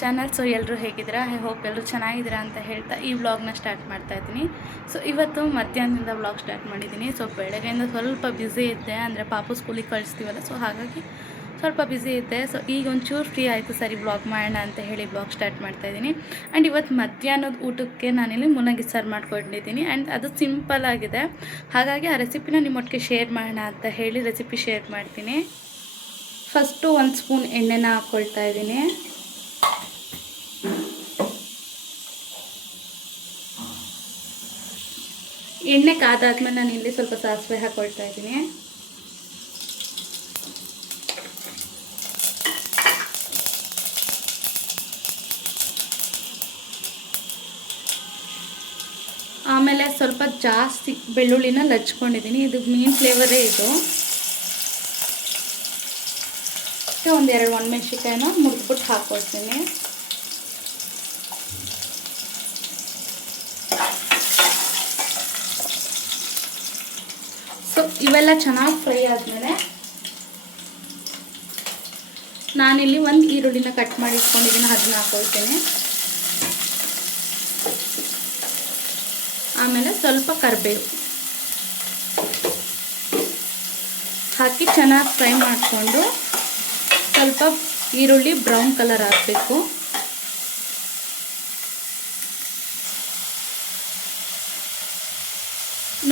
Channel. So ಎಲ್ಲರೂ ಹೇಗಿದ್ದೀರಾ? I hope ಎಲ್ಲರೂ ಚೆನ್ನಾಗಿದ್ದೀರಾ ಅಂತ ಹೇಳ್ತಾ ಈ ವ್ಲಾಗ್ನ ಸ್ಟಾರ್ಟ್ ಮಾಡ್ತಾ ಇದ್ದೀನಿ. ಸೊ ಇವತ್ತು ಮಧ್ಯಾಹ್ನದಿಂದ ವ್ಲಾಗ್ ಸ್ಟಾರ್ಟ್ ಮಾಡಿದ್ದೀನಿ. ಸೊ ಬೆಳಗ್ಗೆಯಿಂದ ಸ್ವಲ್ಪ ಬ್ಯುಸಿ ಇದ್ದೆ, ಅಂದರೆ ಪಾಪು ಸ್ಕೂಲಿಗೆ ಕಳಿಸ್ತೀವಲ್ಲ, ಸೊ ಹಾಗಾಗಿ ಸ್ವಲ್ಪ ಬ್ಯುಸಿ ಇದ್ದೆ. ಸೊ ಈಗ ಒಂಚೂರು ಫ್ರೀ ಆಯಿತು, ಸರಿ ವ್ಲಾಗ್ ಮಾಡೋಣ ಅಂತ ಹೇಳಿ ವ್ಲಾಗ್ ಸ್ಟಾರ್ಟ್ ಮಾಡ್ತಾಯಿದ್ದೀನಿ. ಆ್ಯಂಡ್ ಇವತ್ತು ಮಧ್ಯಾಹ್ನದ ಊಟಕ್ಕೆ ನಾನಿಲ್ಲಿ ಮೂಲಂಗಿ ಸಾರು ಮಾಡ್ಕೊಂಡಿದ್ದೀನಿ. ಆ್ಯಂಡ್ ಅದು ಸಿಂಪಲ್ ಆಗಿದೆ, ಹಾಗಾಗಿ ಆ ರೆಸಿಪಿನ ನಿಮ್ಮೊಟ್ಟಿಗೆ ಶೇರ್ ಮಾಡೋಣ ಅಂತ ಹೇಳಿ ರೆಸಿಪಿ ಶೇರ್ ಮಾಡ್ತೀನಿ. ಫಸ್ಟು 1 ಸ್ಪೂನ್ ಎಣ್ಣೆನ ಹಾಕ್ಕೊಳ್ತಾ ಇದ್ದೀನಿ. ಎಣ್ಣೆ ಕಾದಾದ್ಮೇಲೆ ನಾನು ಇಲ್ಲಿ ಸ್ವಲ್ಪ ಸಾಸಿವೆ ಹಾಕ್ಕೊಳ್ತಾ ಇದ್ದೀನಿ. ಆಮೇಲೆ ಸ್ವಲ್ಪ ಜಾಸ್ತಿ ಬೆಳ್ಳುಳ್ಳಿನ ಲಚ್ಕೊಂಡಿದ್ದೀನಿ. ಇದು ಮೀನ್ ಫ್ಲೇವರೇ ಇದು. ಒಂದು 2 ಒಣಮೆಣಸಿನ್ಕಾಯಿನ ಮುರಿದ್ಬಿಟ್ಟು ಹಾಕ್ಕೊಳ್ತೀನಿ. ಸೊ ಇವೆಲ್ಲ ಚೆನ್ನಾಗಿ ಫ್ರೈ ಆದಮೇಲೆ ನಾನಿಲ್ಲಿ ಒಂದು ಈರುಳ್ಳಿನ ಕಟ್ ಮಾಡಿ ಇಟ್ಕೊಂಡಿದ್ದೀನಿ, ಅದನ್ನ ಹಾಕ್ಕೊಳ್ತೀನಿ. ಆಮೇಲೆ ಸ್ವಲ್ಪ ಕರಿಬೇವು ಹಾಕಿ ಚೆನ್ನಾಗಿ ಫ್ರೈ ಮಾಡಿಕೊಂಡು ಸ್ವಲ್ಪ ಈರುಳ್ಳಿ ಬ್ರೌನ್ ಕಲರ್ ಆಗಬೇಕು.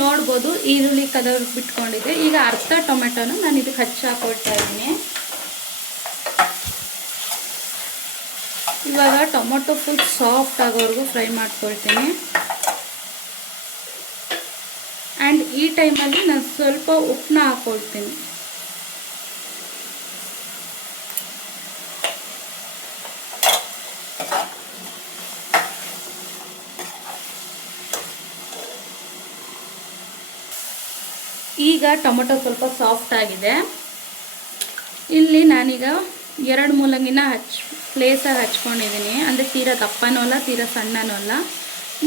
ನೋಡ್ಬೋದು ಈರುಳ್ಳಿ ಕಲರ್ ಬಿಟ್ಕೊಂಡಿದೆ. ಈಗ ಅರ್ಧ ಟೊಮೆಟೊನ ನಾನು ಇದಕ್ಕೆ ಹಚ್ಚಿ ಹಾಕೊಳ್ತಾ ಇದ್ದೀನಿ. ಇವಾಗ ಟೊಮೊಟೊ ಫುಲ್ ಸಾಫ್ಟ್ ಆಗೋವರೆಗೂ ಫ್ರೈ ಮಾಡ್ಕೊಳ್ತೀನಿ. ಆ್ಯಂಡ್ ಈ ಟೈಮಲ್ಲಿ ನಾನು ಸ್ವಲ್ಪ ಉಪ್ಪನ್ನ ಹಾಕ್ಕೊಳ್ತೀನಿ. ಈಗ ಟೊಮೊಟೊ ಸ್ವಲ್ಪ ಸಾಫ್ಟ್ ಆಗಿದೆ. ಇಲ್ಲಿ ನಾನೀಗ 2 ಮೂಲಂಗಿನ ಪ್ಲೇಸಾಗಿ ಹಚ್ಕೊಂಡಿದ್ದೀನಿ. ಅಂದರೆ ತೀರಾ ದಪ್ಪನೂ ಅಲ್ಲ, ತೀರಾ ಸಣ್ಣನೂ ಅಲ್ಲ,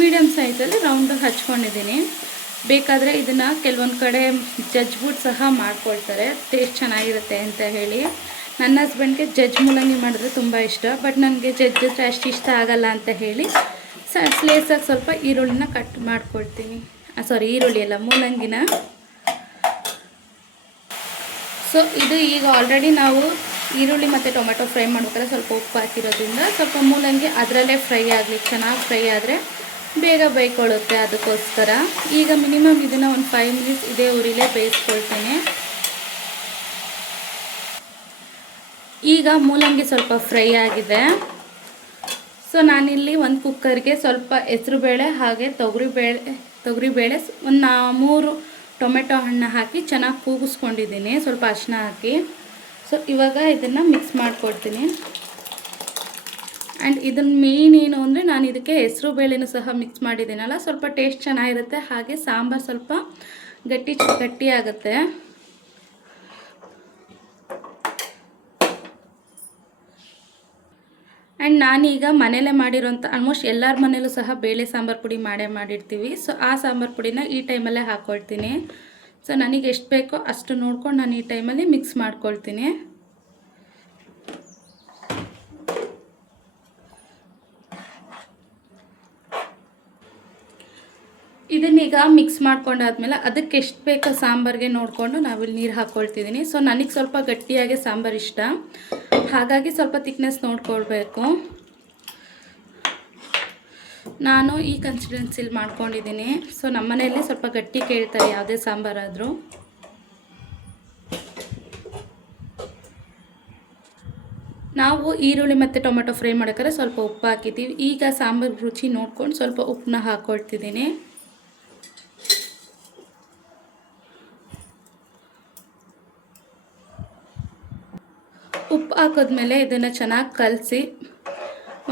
ಮೀಡಿಯಮ್ ಸೈಜಲ್ಲಿ ರೌಂಡಾಗಿ ಹಚ್ಕೊಂಡಿದ್ದೀನಿ. ಬೇಕಾದರೆ ಇದನ್ನು ಕೆಲವೊಂದು ಕಡೆ ಜಜ್ಬಿಟ್ಟು ಸಹ ಮಾಡ್ಕೊಳ್ತಾರೆ, ಟೇಸ್ಟ್ ಚೆನ್ನಾಗಿರುತ್ತೆ ಅಂತ ಹೇಳಿ. ನನ್ನ ಹಸ್ಬೆಂಡ್ಗೆ ಜಜ್ ಮೂಲಂಗಿ ಮಾಡಿದ್ರೆ ತುಂಬ ಇಷ್ಟ, ಬಟ್ ನನಗೆ ಜಜ್ಜಿದ್ರೆ ಅಷ್ಟು ಇಷ್ಟ ಆಗಲ್ಲ ಅಂತ ಹೇಳಿ ಪ್ಲೇಸಾಗಿ ಸ್ವಲ್ಪ ಈರುಳ್ಳಿನ ಕಟ್ ಮಾಡ್ಕೊಳ್ತೀನಿ. ಈರುಳ್ಳಿ ಅಲ್ಲ, ಮೂಲಂಗಿನ. ಸೊ ಇದು ಈಗ ಆಲ್ರೆಡಿ ನಾವು ಈರುಳ್ಳಿ ಮತ್ತು ಟೊಮೆಟೊ ಫ್ರೈ ಮಾಡ್ಬೇಕಾದ್ರೆ ಸ್ವಲ್ಪ ಉಪ್ಪು ಹಾಕಿರೋದ್ರಿಂದ ಸ್ವಲ್ಪ ಮೂಲಂಗಿ ಅದರಲ್ಲೇ ಫ್ರೈ ಆಗಲಿ. ಚೆನ್ನಾಗಿ ಫ್ರೈ ಆದರೆ ಬೇಗ ಬೇಯ್ಕೊಳ್ಳುತ್ತೆ, ಅದಕ್ಕೋಸ್ಕರ ಈಗ ಮಿನಿಮಮ್ ಇದನ್ನು ಒಂದು 5 ಮಿನಿಟ್ಸ್ ಇದೇ ಉರಿಲೇ ಬೇಯಿಸ್ಕೊಳ್ತೀನಿ. ಈಗ ಮೂಲಂಗಿ ಸ್ವಲ್ಪ ಫ್ರೈ ಆಗಿದೆ. ಸೊ ನಾನಿಲ್ಲಿ ಒಂದು ಕುಕ್ಕರ್ಗೆ ಸ್ವಲ್ಪ ಹೆಸರುಬೇಳೆ ಹಾಗೆ ತೊಗರಿಬೇಳೆ ಒಂದು 3 ಟೊಮೆಟೊ ಹಣ್ಣು ಹಾಕಿ ಚೆನ್ನಾಗಿ ಕೂಗಿಸ್ಕೊಂಡಿದ್ದೀನಿ, ಸ್ವಲ್ಪ ಅರಿಶಿನ ಹಾಕಿ. ಸೊ ಇವಾಗ ಇದನ್ನು ಮಿಕ್ಸ್ ಮಾಡಿಕೊಡ್ತೀನಿ. ಆ್ಯಂಡ್ ಇದನ್ನು ಮೇನ್ ಏನು ಅಂದರೆ ನಾನು ಇದಕ್ಕೆ ಹೆಸರು ಬೇಳೆನೂ ಸಹ ಮಿಕ್ಸ್ ಮಾಡಿದ್ದೀನಲ್ಲ, ಸ್ವಲ್ಪ ಟೇಸ್ಟ್ ಚೆನ್ನಾಗಿರುತ್ತೆ, ಹಾಗೆ ಸಾಂಬಾರು ಸ್ವಲ್ಪ ಗಟ್ಟಿ ಆಗುತ್ತೆ. ಆ್ಯಂಡ್ ನಾನೀಗ ಮನೇಲೇ ಮಾಡಿರೋಂಥ ಆಲ್ಮೋಸ್ಟ್ ಎಲ್ಲರ ಮನೇಲೂ ಸಹ ಬೇಳೆ ಸಾಂಬಾರು ಪುಡಿ ಮಾಡಿರ್ತೀವಿ. ಸೊ ಆ ಸಾಂಬಾರು ಪುಡಿನ ಈ ಟೈಮಲ್ಲೇ ಹಾಕ್ಕೊಳ್ತೀನಿ. ಸೊ ನನಗೆ ಎಷ್ಟು ಬೇಕೋ ಅಷ್ಟು ನೋಡ್ಕೊಂಡು ನಾನು ಈ ಟೈಮಲ್ಲಿ ಮಿಕ್ಸ್ ಮಾಡ್ಕೊಳ್ತೀನಿ. ಇದನ್ನೀಗ ಮಿಕ್ಸ್ ಮಾಡ್ಕೊಂಡಾದ್ಮೇಲೆ ಅದಕ್ಕೆ ಎಷ್ಟು ಬೇಕೋ ಸಾಂಬಾರಿಗೆ ನೋಡಿಕೊಂಡು ನಾವಿಲ್ಲಿ ನೀರು ಹಾಕ್ಕೊಳ್ತಿದ್ದೀನಿ. ಸೊ ನನಗೆ ಸ್ವಲ್ಪ ಗಟ್ಟಿಯಾಗಿ ಸಾಂಬಾರು ಇಷ್ಟ, ಹಾಗಾಗಿ ಸ್ವಲ್ಪ ತಿಕ್ನೆಸ್ ನೋಡ್ಕೊಳ್ಬೇಕು. ನಾನು ಈ ಕನ್ಸಿಸ್ಟೆನ್ಸಿಲಿ ಮಾಡ್ಕೊಂಡಿದ್ದೀನಿ. ಸೊ ನಮ್ಮ ಮನೆಯಲ್ಲಿ ಸ್ವಲ್ಪ ಗಟ್ಟಿ ಕೇಳ್ತಾರೆ ಯಾವುದೇ ಸಾಂಬಾರಾದರೂ. ನಾವು ಈರುಳ್ಳಿ ಮತ್ತು ಟೊಮೆಟೊ ಫ್ರೈ ಮಾಡೋಕ್ಕಾದ್ರೆ ಸ್ವಲ್ಪ ಉಪ್ಪು ಹಾಕಿದ್ದೀವಿ. ಈಗ ಸಾಂಬಾರು ರುಚಿ ನೋಡ್ಕೊಂಡು ಸ್ವಲ್ಪ ಉಪ್ಪನ್ನ ಹಾಕ್ಕೊಳ್ತಿದ್ದೀನಿ. ಉಪ್ಪು ಹಾಕಿದ್ಮೇಲೆ ಇದನ್ನು ಚೆನ್ನಾಗಿ ಕಲಸಿ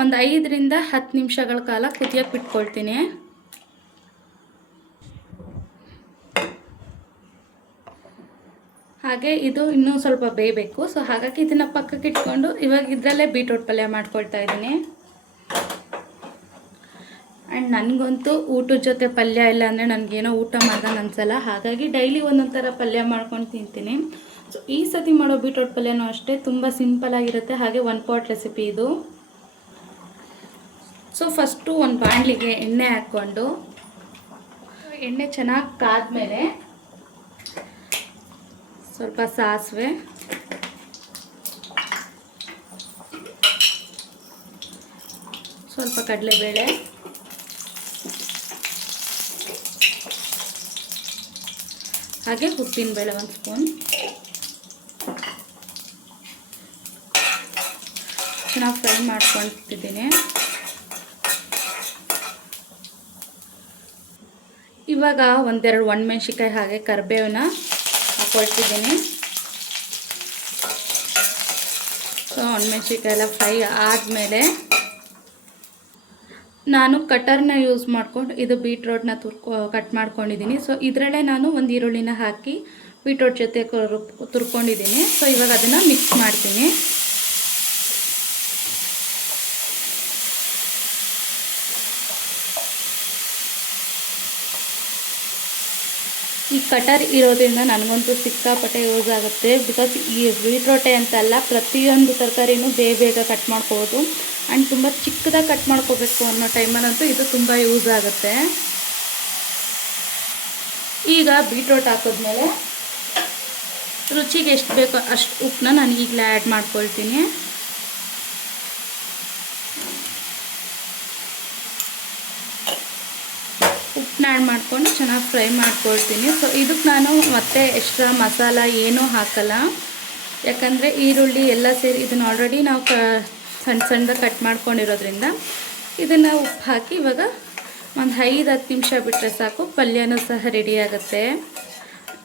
ಒಂದು 5 ರಿಂದ 10 ನಿಮಿಷಗಳ ಕಾಲ ಕುದಿಯೋಕ್ಕೆ ಬಿಟ್ಕೊಳ್ತೀನಿ. ಹಾಗೆ ಇದು ಇನ್ನೂ ಸ್ವಲ್ಪ ಬೇಯಬೇಕು. ಸೊ ಹಾಗಾಗಿ ಇದನ್ನು ಪಕ್ಕಕ್ಕೆ ಇಟ್ಕೊಂಡು ಇವಾಗ ಇದರಲ್ಲೇ ಬೀಟ್ರೂಟ್ ಪಲ್ಯ ಮಾಡ್ಕೊಳ್ತಾ ಇದ್ದೀನಿ. ಆ್ಯಂಡ್ ನನಗಂತೂ ಊಟದ ಜೊತೆ ಪಲ್ಯ ಇಲ್ಲ ಅಂದರೆ ನನಗೇನೋ ಊಟ ಮಾಡ್ದಂಗೆ ಅನಿಸಲ್ಲ, ಹಾಗಾಗಿ ಡೈಲಿ ಒಂದೊಂದು ಥರ ಪಲ್ಯ ಮಾಡ್ಕೊಂಡು ತಿಂತೀನಿ. ಸೊ ಈ ಸತಿ ಮಾಡೋ ಬೀಟ್ರೂಟ್ ಪಲ್ಯನೂ ಅಷ್ಟೇ ತುಂಬ ಸಿಂಪಲಾಗಿರುತ್ತೆ, ಹಾಗೆ 1 ಪಾಟ್ ರೆಸಿಪಿ ಇದು. ಸೊ ಫಸ್ಟು ಒಂದು ಬಾಣಲಿಗೆ ಎಣ್ಣೆ ಹಾಕ್ಕೊಂಡು, ಎಣ್ಣೆ ಚೆನ್ನಾಗಿ ಕಾದ್ಮೇಲೆ ಸ್ವಲ್ಪ ಸಾಸಿವೆ, ಸ್ವಲ್ಪ ಕಡಲೆಬೇಳೆ, ಹಾಗೆ ಉದ್ದಿನಬೇಳೆ 1 ಸ್ಪೂನ್ ಚೆನ್ನಾಗಿ ಫ್ರೈ ಮಾಡ್ಕೊಳ್ತಿದ್ದೀನಿ. ಇವಾಗ 1-2 ಒಣಮೆಣ್ಸಿಕಾಯಿ ಹಾಗೆ ಕರಿಬೇವನ್ನ ಹಾಕ್ಕೊಳ್ತಿದ್ದೀನಿ. ಸೊ ಒಣಮೆಣ್ಸಿಕಾಯಿ ಎಲ್ಲ ಫ್ರೈ ಆದಮೇಲೆ ನಾನು ಕಟರ್ನ ಯೂಸ್ ಮಾಡ್ಕೊಂಡು ಇದು ಬೀಟ್ರೋಟ್ನ ಕಟ್ ಮಾಡ್ಕೊಂಡಿದ್ದೀನಿ. ಸೊ ಇದರಲ್ಲೇ ನಾನು ಒಂದು ಈರುಳ್ಳಿನ ಹಾಕಿ ಬೀಟ್ರೋಟ್ ಜೊತೆ ತುರ್ಕೊಂಡಿದ್ದೀನಿ. ಸೊ ಇವಾಗ ಅದನ್ನು ಮಿಕ್ಸ್ ಮಾಡ್ತೀನಿ. ಈ ಕಟರ್ ಇರೋದ್ರಿಂದ ನನಗಂತೂ ಸಿಕ್ಕಾಪಟ್ಟೆ ಯೂಸ್ ಆಗುತ್ತೆ. ಬಿಕಾಸ್ ಈ ಬೀಟ್ರೋಟೆ ಅಂತಲ್ಲ, ಪ್ರತಿಯೊಂದು ತರಕಾರಿನೂ ಬೇಗ ಕಟ್ ಮಾಡ್ಕೋಬೋದು. ಆ್ಯಂಡ್ ತುಂಬ ಚಿಕ್ಕದಾಗಿ ಕಟ್ ಮಾಡ್ಕೋಬೇಕು ಅನ್ನೋ ಟೈಮಲ್ಲಂತೂ ಇದು ತುಂಬ ಯೂಸ್ ಆಗುತ್ತೆ. ಈಗ ಬೀಟ್ರೋಟ್ ಹಾಕಿದ್ಮೇಲೆ ರುಚಿಗೆ ಎಷ್ಟು ಬೇಕೋ ಅಷ್ಟು ಉಪ್ಪನ್ನ ನಾನು ಈಗಲೇ ಆ್ಯಡ್ ಮಾಡ್ಕೊಳ್ತೀನಿ. ಉಪ್ಪನ್ನ ಆ್ಯಡ್ ಮಾಡ್ಕೊಂಡು ಚೆನ್ನಾಗಿ ಫ್ರೈ ಮಾಡ್ಕೊಳ್ತೀನಿ. ಸೊ ಇದಕ್ಕೆ ನಾನು ಮತ್ತೆ ಎಕ್ಸ್ಟ್ರಾ ಮಸಾಲ ಏನೂ ಹಾಕಲ್ಲ, ಯಾಕಂದರೆ ಈರುಳ್ಳಿ ಎಲ್ಲ ಸೇರಿ ಇದನ್ನು ಆಲ್ರೆಡಿ ನಾವು ಸಣ್ಣ ಸಣ್ಣದಾಗಿ ಕಟ್ ಮಾಡ್ಕೊಂಡಿರೋದ್ರಿಂದ ಇದನ್ನು ಉಪ್ಪು ಹಾಕಿ ಇವಾಗ ಒಂದು 5-10 ನಿಮಿಷ ಬಿಟ್ಟರೆ ಸಾಕು. ಪಲ್ಯನೂ ಸಹ ರೆಡಿ ಆಗುತ್ತೆ.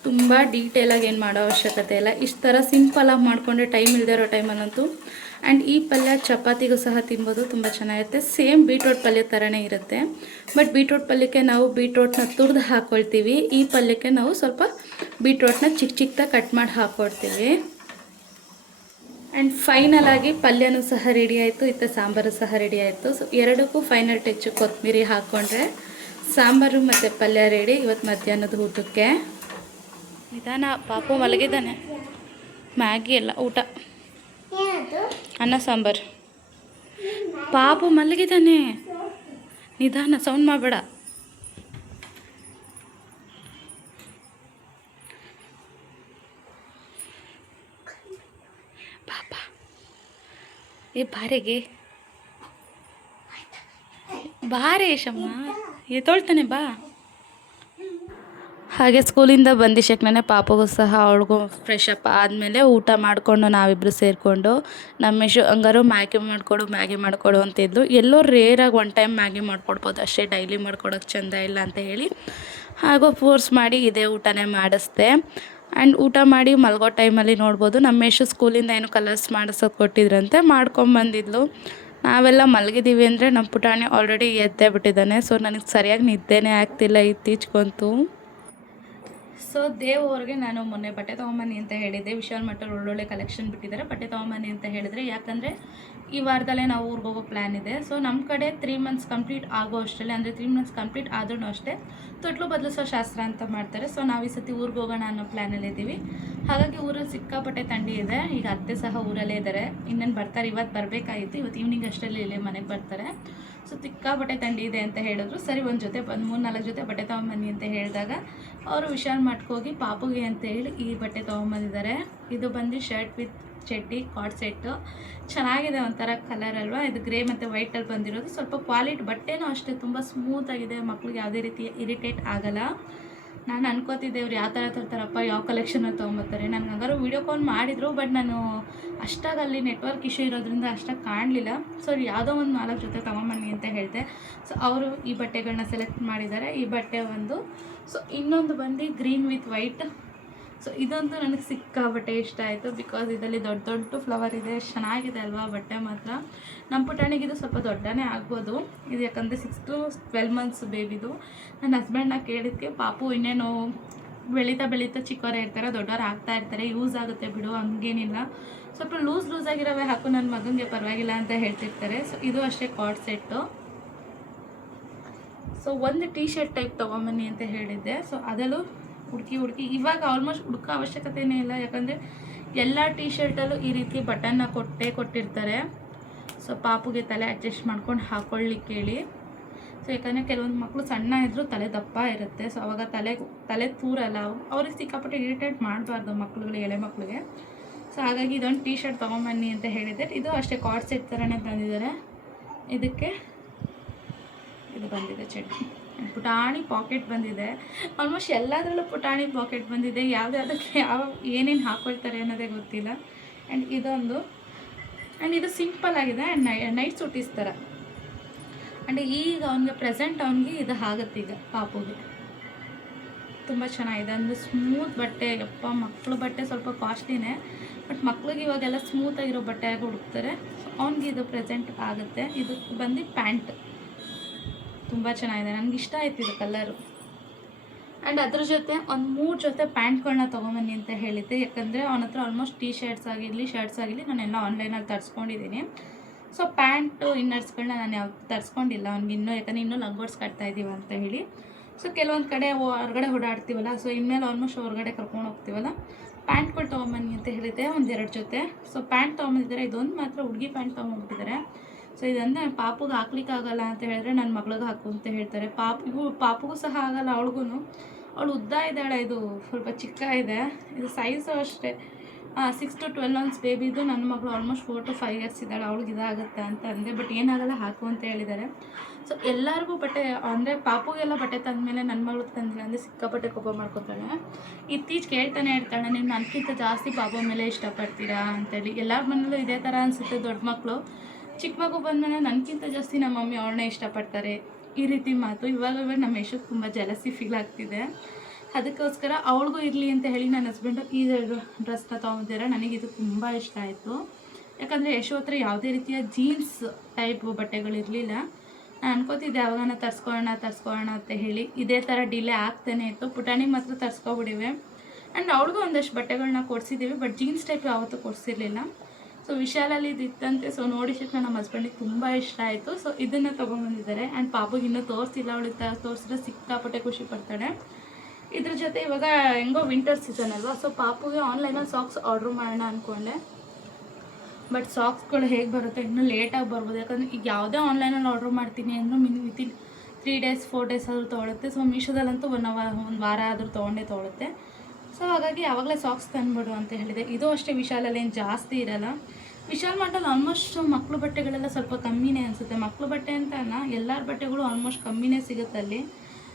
ತುಂಬ ಡೀಟೇಲಾಗಿ ಏನು ಮಾಡೋ ಅವಶ್ಯಕತೆ ಇಲ್ಲ. ಇಷ್ಟು ಥರ ಸಿಂಪಲಾಗಿ ಮಾಡಿಕೊಂಡ್ರೆ ಟೈಮ್ ಇಲ್ಲದೆ ಇರೋ ಟೈಮಲ್ಲಂತೂ. ಆ್ಯಂಡ್ ಈ ಪಲ್ಯ ಚಪಾತಿಗೂ ಸಹ ತಿನ್ಬೋದು, ತುಂಬ ಚೆನ್ನಾಗಿರುತ್ತೆ. ಸೇಮ್ ಬೀಟ್ರೋಟ್ ಪಲ್ಯ ಥರನೇ ಇರುತ್ತೆ. ಬಟ್ ಬೀಟ್ರೋಟ್ ಪಲ್ಯಕ್ಕೆ ನಾವು ಬೀಟ್ರೋಟ್ನ ತುರಿದು ಹಾಕ್ಕೊಳ್ತೀವಿ. ಈ ಪಲ್ಯಕ್ಕೆ ನಾವು ಸ್ವಲ್ಪ ಬೀಟ್ರೋಟ್ನ ಚಿಕ್ಕದಾಗಿ ಕಟ್ ಮಾಡಿ ಹಾಕ್ಕೊಡ್ತೀವಿ. ಆ್ಯಂಡ್ ಫೈನಲ್ ಆಗಿ ಪಲ್ಯನೂ ಸಹ ರೆಡಿ ಆಯಿತು, ಇತ್ತ ಸಾಂಬಾರು ಸಹ ರೆಡಿ ಆಯಿತು. ಸೊ ಎರಡಕ್ಕೂ ಫೈನಲ್ ಟಚ್ಚು ಕೊತ್ತಂಬರಿ ಹಾಕ್ಕೊಂಡ್ರೆ ಸಾಂಬಾರು ಮತ್ತು ಪಲ್ಯ ರೆಡಿ ಇವತ್ತು ಮಧ್ಯಾಹ್ನದ ಊಟಕ್ಕೆ. ನಿಧಾನ, ಪಾಪು ಮಲಗಿದ್ದಾನೆ. ಮ್ಯಾಗಿ ಎಲ್ಲ ಊಟ, ಅನ್ನ ಸಾಂಬಾರು. ಪಾಪು ಮಲಗಿದ್ದಾನೆ, ನಿಧಾನ, ಸೌಂಡ್ ಮಾಡಬೇಡ. ಪಾಪ ಬಾರೆಗೆ ಬಾರೆ ಶಮ್ಮ ಎತ್ತೊಳ್ತಾನೆ ಬಾ. ಹಾಗೆ ಸ್ಕೂಲಿಂದ ಬಂದಿದ್ದಕ್ಕೆ ಪಾಪಗೂ ಸಹ ಅವಳಿಗೂ ಫ್ರೆಶ್ ಅಪ್ ಆದಮೇಲೆ ಊಟ ಮಾಡಿಕೊಂಡು ನಾವಿಬ್ಬರು ಸೇರಿಕೊಂಡು ನಮ್ಮ ಹಂಗಾರು ಮ್ಯಾಗಿ ಮಾಡಿಕೊಡು ಅಂತಿದ್ಲು. ಎಲ್ಲೋ ರೇರಾಗಿ 1 ಟೈಮ್ ಮ್ಯಾಗಿ ಮಾಡಿಕೊಡ್ಬೋದು ಅಷ್ಟೇ, ಡೈಲಿ ಮಾಡ್ಕೊಡೋಕ್ಕೆ ಚೆಂದ ಇಲ್ಲ ಅಂತ ಹೇಳಿ ಹಾಗೂ ಫೋರ್ಸ್ ಮಾಡಿ ಇದೇ ಊಟನೇ ಮಾಡಿಸ್ದೆ. ಆ್ಯಂಡ್ ಊಟ ಮಾಡಿ ಮಲಗೋ ಟೈಮಲ್ಲಿ ನೋಡ್ಬೋದು ನಮ್ಮ ಸ್ಕೂಲಿಂದ ಏನು ಕಲರ್ಸ್ ಮಾಡಿಸೋದು ಕೊಟ್ಟಿದ್ರಂತೆ, ಮಾಡ್ಕೊಂಬಂದಿದ್ಲು. ನಾವೆಲ್ಲ ಮಲಗಿದ್ದೀವಿ ಅಂದರೆ ನಮ್ಮ ಪುಟಾಣಿ ಆಲ್ರೆಡಿ ಎದ್ದೇ ಬಿಟ್ಟಿದ್ದಾನೆ. ಸೊ ನನಗೆ ಸರಿಯಾಗಿ ನಿದ್ದೆನೇ ಆಗ್ತಿಲ್ಲ ಇತ್ತೀಚೆಗಂತೂ. ಸೊ ಅವ್ರಿಗೆ ನಾನು ಮೊನ್ನೆ ಬಟ್ಟೆ ತೊಗೊಂಬನ್ನಿ ಅಂತ ಹೇಳಿದ್ದೆ. ವಿಶಾಲ್ ಮಟ್ಟಲ್ಲಿ ಒಳ್ಳೊಳ್ಳೆ ಕಲೆಕ್ಷನ್ ಬಿಟ್ಟಿದ್ದಾರೆ, ಬಟ್ಟೆ ತೊಗೊಂಬನ್ನಿ ಅಂತ ಹೇಳಿದರೆ. ಯಾಕಂದರೆ ಈ ವಾರದಲ್ಲೇ ನಾವು ಊರಿಗೆ ಹೋಗೋ ಪ್ಲ್ಯಾನ್ ಇದೆ. ಸೊ ನಮ್ಮ ಕಡೆ 3 ಮಂತ್ಸ್ ಕಂಪ್ಲೀಟ್ ಆಗೋ ಅಷ್ಟರಲ್ಲಿ, ಅಂದರೆ 3 ಮಂತ್ಸ್ ಕಂಪ್ಲೀಟ್ ಆದ್ರೂ ಅಷ್ಟೇ ತೊಟ್ಲು ಬದಲಿಸೋ ಶಾಸ್ತ್ರ ಅಂತ ಮಾಡ್ತಾರೆ. ಸೊ ನಾವು ಈ ಸತಿ ಊರಿಗೆ ಹೋಗೋಣ ಅನ್ನೋ ಪ್ಲ್ಯಾನಲ್ಲಿ ಇದ್ದೀವಿ. ಹಾಗಾಗಿ ಊರಲ್ಲಿ ಸಿಕ್ಕಾಪಟ್ಟೆ ಥಂಡಿ ಇದೆ. ಈಗ ಅತ್ತೆ ಸಹ ಊರಲ್ಲೇ ಇದ್ದಾರೆ, ಇನ್ನೇನು ಬರ್ತಾರೆ. ಇವತ್ತು ಬರಬೇಕಾಗಿತ್ತು, ಇವತ್ತು ಈವ್ನಿಂಗ್ ಅಷ್ಟರಲ್ಲಿ ಇಲ್ಲೇ ಮನೆಗೆ ಬರ್ತಾರೆ. ಸೊ ಸಿಕ್ಕಾಪಟ್ಟೆ ಥಂಡಿ ಇದೆ ಅಂತ ಹೇಳಿದ್ರು. ಸರಿ ಒಂದು ಜೊತೆ 3-4 ಜೊತೆ ಬಟ್ಟೆ ತೊಗೊಂಬನ್ನಿ ಅಂತ ಹೇಳಿದಾಗ ಅವರು ವಿಶಾಲ್ ಮಟ್ಗೆ ಹೋಗಿ ಪಾಪುಗೆ ಅಂತ ಹೇಳಿ ಈ ಬಟ್ಟೆ ತೊಗೊಂಬಂದಿದ್ದಾರೆ. ಇದು ಬಂದು ಶರ್ಟ್ ವಿತ್ ಚಡ್ಡಿ ಕಾರ್ಡ್ ಸೆಟ್ಟು, ಚೆನ್ನಾಗಿದೆ, ಒಂಥರ ಕಲರ್ ಅಲ್ವಾ. ಇದು ಗ್ರೇ ಮತ್ತು ವೈಟಲ್ಲಿ ಬಂದಿರೋದು. ಸ್ವಲ್ಪ ಕ್ವಾಲಿಟಿ ಬಟ್ಟೆನೂ ಅಷ್ಟೇ ತುಂಬ ಸ್ಮೂತಾಗಿದೆ, ಮಕ್ಳಿಗೆ ಯಾವುದೇ ರೀತಿ ಇರಿಟೇಟ್ ಆಗಲ್ಲ. ನಾನು ಅನ್ಕೋತಿದ್ದೆ ಇವ್ರು ಯಾವ ಥರ ತರ್ತಾರಪ್ಪ, ಯಾವ ಕಲೆಕ್ಷನಲ್ಲಿ ತೊಗೊಂಬರ್ತಾರೆ. ನನಗೆ ಹಂಗಾರು ವೀಡಿಯೋ ಕಾಲ್ ಮಾಡಿದರು, ಬಟ್ ನಾನು ಅಷ್ಟಾಗಿ ಅಲ್ಲಿ ನೆಟ್ವರ್ಕ್ ಇಶ್ಯೂ ಇರೋದ್ರಿಂದ ಅಷ್ಟಾಗಿ ಕಾಣಲಿಲ್ಲ. ಸೊ ಯಾವುದೋ ಒಂದು 4 ಜೊತೆ ತೊಗೊಂಬನ್ನಿ ಅಂತ ಹೇಳಿದೆ. ಸೊ ಅವರು ಈ ಬಟ್ಟೆಗಳನ್ನ ಸೆಲೆಕ್ಟ್ ಮಾಡಿದ್ದಾರೆ. ಈ ಬಟ್ಟೆ ಒಂದು, ಸೊ ಇನ್ನೊಂದು ಬಂದು ಗ್ರೀನ್ ವಿತ್ ವೈಟ್. ಸೊ ಇದಂತೂ ನನಗೆ ಸಿಕ್ಕಾಬಟ್ಟೆ ಇಷ್ಟ ಆಯಿತು. ಬಿಕಾಸ್ ಇದರಲ್ಲಿ ದೊಡ್ಡ ದೊಡ್ಡ ಫ್ಲವರ್ ಇದೆ, ಚೆನ್ನಾಗಿದೆ ಅಲ್ವಾ ಬಟ್ಟೆ ಮಾತ್ರ. ನಮ್ಮ ಪುಟಾಣಿಗಿದು ಸ್ವಲ್ಪ ದೊಡ್ಡನೇ ಆಗ್ಬೋದು ಇದು, ಯಾಕಂದರೆ 6 to 12 ಮಂತ್ಸ್ ಬೇಬಿದು. ನನ್ನ ಹಸ್ಬೆಂಡ್ನ ಕೇಳಿದ್ದಕ್ಕೆ ಪಾಪು ಇನ್ನೇನು ಬೆಳೀತಾ ಚಿಕ್ಕವರೇ ಇರ್ತಾರೆ, ದೊಡ್ಡವರು ಆಗ್ತಾ ಇರ್ತಾರೆ, ಯೂಸ್ ಆಗುತ್ತೆ ಬಿಡು, ಹಂಗೇನಿಲ್ಲ, ಸ್ವಲ್ಪ ಲೂಸ್ ಆಗಿರೋವೆ ಹಾಕು ನನ್ನ ಮಗನಿಗೆ ಪರವಾಗಿಲ್ಲ ಅಂತ ಹೇಳ್ತಿರ್ತಾರೆ. ಸೊ ಇದು ಅಷ್ಟೇ ಕಾರ್ಡ್ ಸೆಟ್ಟು. ಸೊ ಒಂದು ಟೀ ಶರ್ಟ್ ಟೈಪ್ ತೊಗೊಂಬನ್ನಿ ಅಂತ ಹೇಳಿದ್ದೆ. ಸೊ ಅದರಲ್ಲೂ ಹುಡುಕಿ ಇವಾಗ ಆಲ್ಮೋಸ್ಟ್ ಹುಡುಕೋ ಅವಶ್ಯಕತೆಯೇ ಇಲ್ಲ, ಯಾಕಂದರೆ ಎಲ್ಲ ಟೀ ಶರ್ಟಲ್ಲೂ ಈ ರೀತಿ ಬಟನ್ನ ಕೊಟ್ಟಿರ್ತಾರೆ. ಸೊ ಪಾಪುಗೆ ತಲೆ ಅಡ್ಜಸ್ಟ್ ಮಾಡ್ಕೊಂಡು ಹಾಕೊಳ್ಳಿಕ್ಕೆ ಹೇಳಿ. ಸೊ ಯಾಕಂದರೆ ಕೆಲವೊಂದು ಮಕ್ಕಳು ಸಣ್ಣ ಇದ್ದರೂ ತಲೆ ದಪ್ಪ ಇರುತ್ತೆ. ಸೊ ಅವಾಗ ತಲೆ ತೂರಲ್ಲ, ಅವ್ರಿಗೆ ಸಿಕ್ಕಾಪಟ್ಟೆ ಇರಿಟೇಟ್ ಮಾಡಬಾರ್ದು ಮಕ್ಳುಗಳಿಗೆ, ಎಳೆ ಮಕ್ಕಳಿಗೆ. ಸೊ ಹಾಗಾಗಿ ಇದೊಂದು ಟೀ ಶರ್ಟ್ ತೊಗೊಂಬನ್ನಿ ಅಂತ ಹೇಳಿದ್ದೆ. ಇದು ಅಷ್ಟೇ ಕಾರ್ಡ್ ಸೆಟ್ ಥರನೇ ತಂದಿದ್ದಾರೆ. ಇದಕ್ಕೆ ಇದು ಬಂದಿದೆ ಚಟ್ನಿ, ಪುಟಾಣಿ ಪಾಕೆಟ್ ಬಂದಿದೆ. ಆಲ್ಮೋಸ್ಟ್ ಎಲ್ಲದರಲ್ಲೂ ಪುಟಾಣಿ ಪಾಕೆಟ್ ಬಂದಿದೆ. ಯಾವುದಕ್ಕೆ ಏನೇನು ಹಾಕ್ಕೊಳ್ತಾರೆ ಅನ್ನೋದೇ ಗೊತ್ತಿಲ್ಲ. ಆ್ಯಂಡ್ ಇದೊಂದು, ಆ್ಯಂಡ್ ಇದು ಸಿಂಪಲ್ ಆಗಿದೆ. ಆ್ಯಂಡ್ ನೈಟ್ ಸೂಟೀಸ್ ಥರ. ಆ್ಯಂಡ್ ಈಗ ಅವನಿಗೆ ಪ್ರೆಸೆಂಟ್ ಅವನಿಗೆ ಇದು ಆಗುತ್ತೆ. ಈಗ ಪಾಪುಗೆ ತುಂಬ ಚೆನ್ನಾಗಿದೆ. ಅಂದರೆ ಸ್ಮೂತ್ ಬಟ್ಟೆ. ಯಪ್ಪ, ಮಕ್ಕಳು ಬಟ್ಟೆ ಸ್ವಲ್ಪ ಕಾಸ್ಟ್ಲಿನೇ, ಬಟ್ ಮಕ್ಳಿಗೆ ಇವಾಗೆಲ್ಲ ಸ್ಮೂತಾಗಿರೋ ಬಟ್ಟೆ ಹುಡುಕ್ತಾರೆ. ಸೊ ಅವ್ನಿಗೆ ಇದು ಪ್ರೆಸೆಂಟ್ ಆಗುತ್ತೆ. ಇದು ಬಂದು ಪ್ಯಾಂಟ್ ತುಂಬ ಚೆನ್ನಾಗಿದೆ, ನನಗೆ ಇಷ್ಟ ಆಯ್ತು ಇದು ಕಲರು. ಆ್ಯಂಡ್ ಅದ್ರ ಜೊತೆ ಒಂದು 3 ಜೊತೆ ಪ್ಯಾಂಟ್ಗಳನ್ನ ತೊಗೊಂಬನ್ನಿ ಅಂತ ಹೇಳಿದ್ದೆ. ಯಾಕಂದರೆ ಅವನ ಹತ್ರ ಆಲ್ಮೋಸ್ಟ್ ಟೀ ಶರ್ಟ್ಸ್ ಆಗಿರಲಿ ನಾನೆಲ್ಲ ಆನ್ಲೈನಲ್ಲಿ ತರಿಸ್ಕೊಂಡಿದ್ದೀನಿ. ಸೊ ಪ್ಯಾಂಟು ಇನ್ನರ್ಸ್ಗಳನ್ನ ನಾನು ಯಾವ್ದು ತರಿಸ್ಕೊಂಡಿಲ್ಲ ಅವ್ನಿಗೆ ಇನ್ನೂ, ಯಾಕಂದರೆ ಇನ್ನೂ ಲಂಗೋಟ್ಸ್ ಕಟ್ತಾ ಇದ್ದೀವಿ ಅಂತ ಹೇಳಿ. ಸೊ ಕೆಲವೊಂದು ಕಡೆ ಹೊರಗಡೆ ಓಡಾಡ್ತೀವಲ್ಲ, ಸೊ ಇನ್ಮೇಲೆ ಆಲ್ಮೋಸ್ಟ್ ಹೊರಗಡೆ ಕರ್ಕೊಂಡು ಹೋಗ್ತೀವಲ್ಲ, ಪ್ಯಾಂಟ್ಗಳು ತೊಗೊಂಬನ್ನಿ ಅಂತ ಹೇಳಿದ್ದೆ. 1-2 ಜೊತೆ. ಸೊ ಪ್ಯಾಂಟ್ ತೊಗೊಂಬಂದಿದ್ದಾರೆ. ಇದೊಂದು ಮಾತ್ರ ಹುಡುಗಿ ಪ್ಯಾಂಟ್ ತೊಗೊಂಡ್ಬಿಟ್ಟಿದ್ದಾರೆ. ಸೊ ಇದನ್ನು ಪಾಪುಗೆ ಹಾಕ್ಲಿಕ್ಕಾಗಲ್ಲ ಅಂತ ಹೇಳಿದ್ರೆ ನನ್ನ ಮಗಳಿಗೆ ಹಾಕು ಅಂತ ಹೇಳ್ತಾರೆ. ಪಾಪುಗೂ ಸಹ ಆಗಲ್ಲ, ಅವಳು ಉದ್ದ ಇದ್ದಾಳೆ, ಇದು ಸ್ವಲ್ಪ ಚಿಕ್ಕ ಇದೆ. ಇದು ಸೈಜು ಅಷ್ಟೇ 6 to 12 months ಬೇಬಿದು. ನನ್ನ ಮಗಳು ಆಲ್ಮೋಸ್ಟ್ 4 to 5 years ಇದ್ದಾಳೆ. ಅವಳಿಗೆ ಇದಾಗುತ್ತೆ ಅಂತ ಅಂದೆ, ಬಟ್ ಏನಾಗಲ್ಲ ಹಾಕು ಅಂತ ಹೇಳಿದ್ದಾರೆ. ಸೊ ಎಲ್ಲರಿಗೂ ಬಟ್ಟೆ ಅಂದರೆ ಪಾಪುಗೆಲ್ಲ ಬಟ್ಟೆ ತಂದಮೇಲೆ ನನ್ನ ಮಗಳಿಗೆ ತಂದಿಲ್ಲ ಅಂದರೆ ಸಿಕ್ಕಾಪಟ್ಟೆ ಕೋಪ ಮಾಡ್ಕೊತಾಳೆ. ಇತ್ತೀಚೆಗೆ ಹೇಳ್ತಾನೆ ಇರ್ತಾಳೆ, ನೀವು ನನಗಿಂತ ಜಾಸ್ತಿ ಪಾಪು ಮೇಲೆ ಇಷ್ಟಪಡ್ತೀರಾ ಅಂತೇಳಿ. ಎಲ್ಲರ ಮನೇಲೂ ಇದೇ ಥರ ಅನಿಸುತ್ತೆ. ದೊಡ್ಡ ಮಕ್ಕಳು ಚಿಕ್ಕ ಮಗು ಬಂದಮೇಲೆ ನನಗಿಂತ ಜಾಸ್ತಿ ನಮ್ಮ ಮಮ್ಮಿ ಅವಳನ್ನೇ ಇಷ್ಟಪಡ್ತಾರೆ, ಈ ರೀತಿ ಮಾತು. ಇವಾಗ ನಮ್ಮ ಯಶಕ್ಕೆ ತುಂಬ ಜಲಸಿ ಫೀಲ್ ಆಗ್ತಿದೆ. ಅದಕ್ಕೋಸ್ಕರ ಅವಳಿಗೂ ಇರಲಿ ಅಂತ ಹೇಳಿ ನನ್ನ ಹಸ್ಬೆಂಡು ಈ ಡ್ರೆಸ್ನ ತೊಗೊಂಡಿದ್ದಾರೆ. ನನಗಿದು ತುಂಬ ಇಷ್ಟ ಆಯಿತು. ಯಾಕಂದರೆ ಯಶು ಹತ್ರ ಯಾವುದೇ ರೀತಿಯ ಜೀನ್ಸ್ ಟೈಪ್ ಬಟ್ಟೆಗಳಿರಲಿಲ್ಲ. ನಾನು ಅನ್ಕೋತಿದ್ದೆ ಯಾವಾಗನ ತರಿಸ್ಕೊಳ್ಳೋಣ ಅಂತ ಹೇಳಿ. ಇದೇ ಥರ ಡಿಲೇ ಆಗ್ತಾನೆ ಇತ್ತು. ಪುಟಾಣಿಗೆ ಮಾತ್ರ ತರಿಸ್ಕೊಬಿಟ್ಟಿವೆ. ಆ್ಯಂಡ್ ಅವಳಿಗೂ ಒಂದಷ್ಟು ಬಟ್ಟೆಗಳನ್ನ ಕೊಡಿಸಿದ್ದೀವಿ, ಬಟ್ ಜೀನ್ಸ್ ಟೈಪ್ ಯಾವತ್ತೂ ಕೊಡಿಸಿರ್ಲಿಲ್ಲ. ಸೊ ವಿಶಾಲಲ್ಲಿ ಇದಿತ್ತಂತೆ. ಸೊ ನೋಡಿ ಶಿಕ್ಷಣ ನಮ್ಮ ಹಸ್ಬೆಂಡಿಗೆ ತುಂಬ ಇಷ್ಟ ಆಯಿತು. ಸೊ ಇದನ್ನು ತೊಗೊಂಬಂದಿದ್ದಾರೆ. ಆ್ಯಂಡ್ ಪಾಪುಗೆ ಇನ್ನೂ ತೋರಿಸಿಲ್ಲ, ಅವಳಿಗೆ ತೋರಿಸಿದ್ರೆ ಸಿಕ್ಕಾಪಟ್ಟೆ ಖುಷಿ ಪಡ್ತಾಳೆ. ಇದ್ರ ಜೊತೆ ಇವಾಗ ಹೆಂಗೋ ವಿಂಟರ್ ಸೀಸನ್ ಅಲ್ವಾ, ಸೊ ಪಾಪುಗೆ ಆನ್ಲೈನಲ್ಲಿ ಸಾಕ್ಸ್ ಆರ್ಡ್ರ್ ಮಾಡೋಣ ಅಂದ್ಕೊಂಡೆ. ಬಟ್ ಸಾಕ್ಸ್ಗಳು ಹೇಗೆ ಬರುತ್ತೆ, ಇನ್ನೂ ಲೇಟಾಗಿ ಬರ್ಬೋದು. ಯಾಕಂದರೆ ಈಗ ಯಾವುದೇ ಆನ್ಲೈನಲ್ಲಿ ಆರ್ಡ್ರ್ ಮಾಡ್ತೀನಿ ಅಂದರೂ ವಿತಿನ್ 3 days 4 days ಆದರೂ ತೊಗೊಳುತ್ತೆ. ಸೊ ಮೀಶೋದಲ್ಲಂತೂ 1 ವಾರ ಆದರೂ ತೊಗೊಳುತ್ತೆ. ಸೊ ಹಾಗಾಗಿ ಆವಾಗಲೇ ಸಾಕ್ಸ್ ತಂದುಬಿಡು ಅಂತ ಹೇಳಿದೆ. ಇದು ಅಷ್ಟೇ ವಿಶಾಲಲ್ಲಿ ಏನು ಜಾಸ್ತಿ ಇರೋಲ್ಲ. ವಿಶಾಲ್ ಮಾರ್ಟಲ್ಲಿ ಆಲ್ಮೋಸ್ಟ್ ಮಕ್ಕಳು ಬಟ್ಟೆಗಳೆಲ್ಲ ಸ್ವಲ್ಪ ಕಮ್ಮಿನೇ ಅನಿಸುತ್ತೆ. ಮಕ್ಕಳು ಬಟ್ಟೆ ಅಂತ ಅಲ್ಲ, ಎಲ್ಲರ ಬಟ್ಟೆಗಳು ಆಲ್ಮೋಸ್ಟ್ ಕಮ್ಮಿನೇ ಸಿಗುತ್ತೆ ಅಲ್ಲಿ.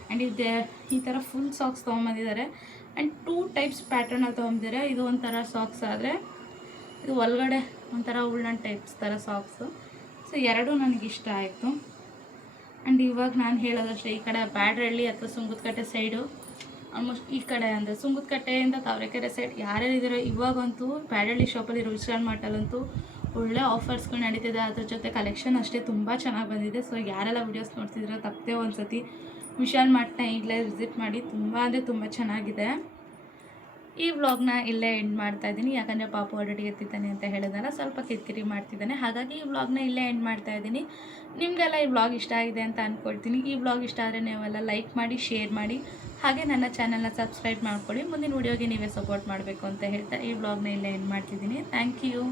ಆ್ಯಂಡ್ ಇದೆ ಈ ಥರ ಫುಲ್ ಸಾಕ್ಸ್ ತೊಗೊಂಬಂದಿದ್ದಾರೆ. ಆ್ಯಂಡ್ 2 types ಪ್ಯಾಟರ್ನಲ್ಲಿ ತೊಗೊಂಡಿದ್ದಾರೆ. ಇದು ಒಂಥರ ಸಾಕ್ಸ್ ಆದರೆ ಇದು ಒಳಗಡೆ ಒಂಥರ ಉಳ್ಳನ್ ಟೈಪ್ಸ್ ಥರ ಸಾಕ್ಸು. ಸೊ ಎರಡೂ ನನಗಿಷ್ಟ ಆಯಿತು. ಆ್ಯಂಡ್ ಇವಾಗ ನಾನು ಹೇಳೋದಷ್ಟೇ, ಈ ಕಡೆ ಬ್ಯಾಡ್ರಳ್ಳಿ ಅಥವಾ ಸುಂಗದಕಟ್ಟೆ ಸೈಡು, ಆಲ್ಮೋಸ್ಟ್ ಈ ಕಡೆ ಅಂದರೆ ಸುಂಗದಕಟ್ಟೆಯಿಂದ ತಾವರೆಕೆರೆ ಸೈಡ್ ಯಾರ್ಯಾರಿದ್ದೀರೋ ಇವಾಗಂತೂ ಬ್ಯಾಡಳ್ಳಿ ಶಾಪಲ್ಲಿ ವಿಶಾಲ್ ಮಾರ್ಟಲ್ಲಂತೂ ಒಳ್ಳೆ ಆಫರ್ಸ್ಗಳು ನಡೀತಿದೆ. ಅದ್ರ ಜೊತೆ ಕಲೆಕ್ಷನ್ ಅಷ್ಟೇ ತುಂಬ ಚೆನ್ನಾಗಿ ಬಂದಿದೆ. ಸೊ ಯಾರೆಲ್ಲ ವೀಡಿಯೋಸ್ ನೋಡ್ತಿದ್ದೀರೋ ತಪ್ಪದೆ ಒಂದು ಸತಿ ವಿಶಾಲ್ ಮಾರ್ಟ್ನ ಈಗಲೇ ವಿಸಿಟ್ ಮಾಡಿ. ತುಂಬ ಅಂದರೆ ತುಂಬ ಚೆನ್ನಾಗಿದೆ. ಈ ವ್ಲಾಗ್ನ ಇಲ್ಲೇ ಎಂಡ್ ಮಾಡ್ತಾಯಿದ್ದೀನಿ. ಯಾಕಂದರೆ ಪಾಪು ಆಲ್ರೆಡಿ ಎತ್ತಿದ್ದಾನೆ ಅಂತ ಹೇಳಿದ್ನಲ್ಲ, ಸ್ವಲ್ಪ ಕಿರಿಕಿರಿ ಮಾಡ್ತಿದ್ದಾನೆ. ಹಾಗಾಗಿ ಈ ವ್ಲಾಗ್ನ ಇಲ್ಲೇ ಎಂಡ್ ಮಾಡ್ತಾಯಿದ್ದೀನಿ. ನಿಮಗೆಲ್ಲ ಈ ವ್ಲಾಗ್ ಇಷ್ಟ ಆಗಿದೆ ಅಂತ ಅಂದ್ಕೊಳ್ತೀನಿ. ಈ ವ್ಲಾಗ್ ಇಷ್ಟ ಆದರೆ ನೀವೆಲ್ಲ ಲೈಕ್ ಮಾಡಿ, ಶೇರ್ ಮಾಡಿ, ಹಾಗೆ ನನ್ನ ಚಾನಲ್ನ ಸಬ್ಸ್ಕ್ರೈಬ್ ಮಾಡ್ಕೊಳ್ಳಿ. ಮುಂದಿನ ವೀಡಿಯೋಗೆ ನೀವೇ ಸಪೋರ್ಟ್ ಮಾಡಬೇಕು ಅಂತ ಹೇಳ್ತಾ ಈ ವ್ಲಾಗ್ನ ಇಲ್ಲೇ ಎಂಡ್ ಮಾಡ್ತಿದ್ದೀನಿ. Thank you.